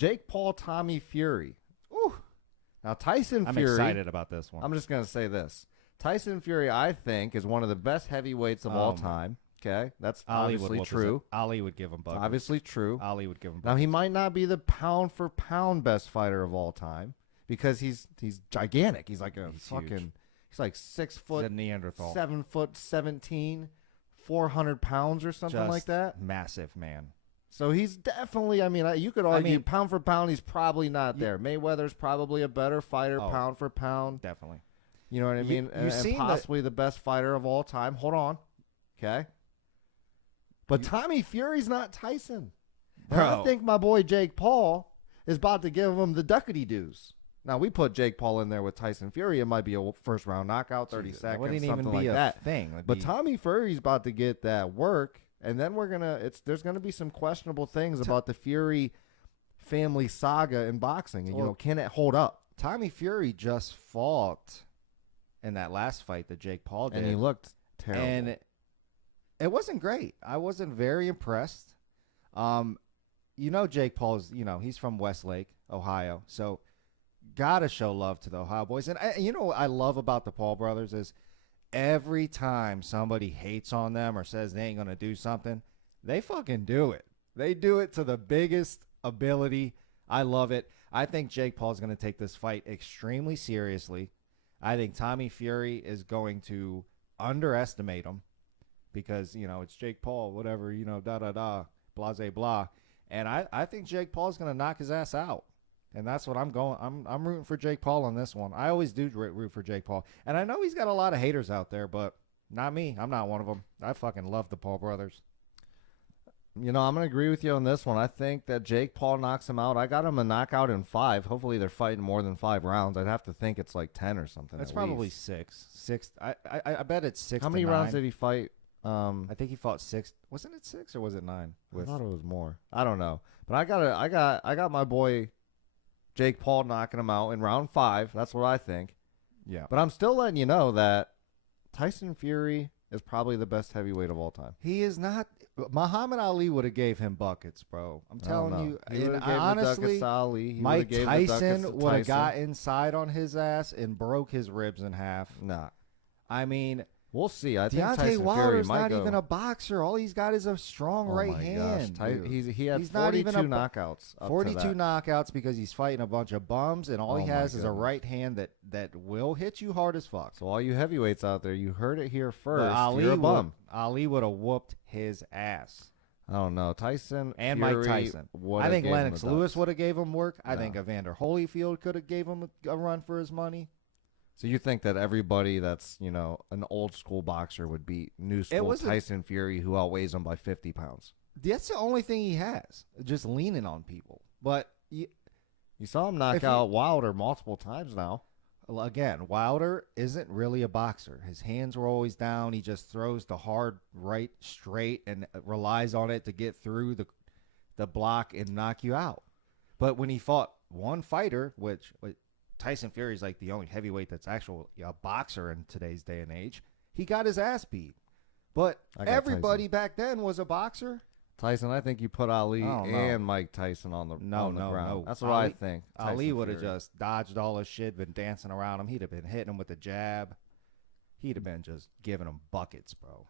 Jake Paul, Tommy Fury. Ooh. Now, Tyson I'm Fury. excited about this one. I'm just going to say this. Tyson Fury, I think, is one of the best heavyweights of all time. Okay? That's obviously true. Ali would give him buckets. Obviously true. Ali would give him buckets. Now, he might not be the pound-for-pound best fighter of all time because he's gigantic. He's like huge. He's like 6 foot. He's a Neanderthal. 7 foot 17, 400 pounds or something like that. Massive, man. So he's definitely, you could argue pound for pound, he's probably not there. Mayweather's probably a better fighter pound for pound. Definitely. You know what I mean? And possibly the best fighter of all time. Hold on. Okay. But Tommy Fury's not Tyson. I think my boy Jake Paul is about to give him the duckety doos. Now, we put Jake Paul in there with Tyson Fury. It might be a first-round knockout, 30 seconds, something like that. But Tommy Fury's about to get that work, and then there's going to be some questionable things about the Fury family saga in boxing. And, can it hold up? Tommy Fury just fought in that last fight that Jake Paul did. And he looked terrible. And it wasn't great. I wasn't very impressed. Jake Paul's, he's from Westlake, Ohio, so gotta show love to the Ohio boys. And what I love about the Paul brothers is every time somebody hates on them or says they ain't gonna do something, they fucking do it. They do it to the biggest ability. I love it. I think Jake Paul's gonna take this fight extremely seriously. I think Tommy Fury is going to underestimate him because, it's Jake Paul, whatever, blah, blah, blah. And I think Jake Paul's going to knock his ass out. And that's what I'm going. I'm rooting for Jake Paul on this one. I always do root for Jake Paul. And I know he's got a lot of haters out there, but not me. I'm not one of them. I fucking love the Paul brothers. I'm going to agree with you on this one. I think that Jake Paul knocks him out. I got him a knockout in 5. Hopefully they're fighting more than 5 rounds. I'd have to think it's like 10 or something. That's probably least. 6. 6. I bet it's 6. How many rounds did he fight? I think he fought 6. Wasn't it 6 or was it 9? I thought it was more. I don't know. But I got my boy Jake Paul knocking him out in round 5. That's what I think. Yeah. But I'm still letting you know that Tyson Fury is probably the best heavyweight of all time. He is not. Muhammad Ali would have gave him buckets, bro. I'm telling you. And honestly, Mike Tyson would have got inside on his ass and broke his ribs in half. Nah. I mean, we'll see. I think Deontay Tyson Wilder's Fury might not go. even a boxer. All he's got is a strong right hand. He had 42 knockouts. 42 knockouts because he's fighting a bunch of bums, and all he has is a right hand that will hit you hard as fuck. So all you heavyweights out there, you heard it here first. You're a bum. Ali would have whooped his ass. I don't know. Tyson and Fury Mike Tyson. I think Lennox Lewis would have gave him work. I think Evander Holyfield could have gave him a run for his money. So you think that everybody that's, an old school boxer would beat new school Tyson Fury, who outweighs him by 50 pounds? That's the only thing he has, just leaning on people. But you saw him knock out Wilder multiple times now. Again, Wilder isn't really a boxer. His hands were always down. He just throws the hard right straight and relies on it to get through the block and knock you out. But when he fought one fighter, which Tyson Fury is like the only heavyweight that's actually a boxer in today's day and age, he got his ass beat. But everybody back then was a boxer. Tyson, I think you put Ali and Mike Tyson on the ground. No. That's what I think. Ali would have just dodged all his shit, been dancing around him. He'd have been hitting him with a jab. He'd have been just giving him buckets, bro.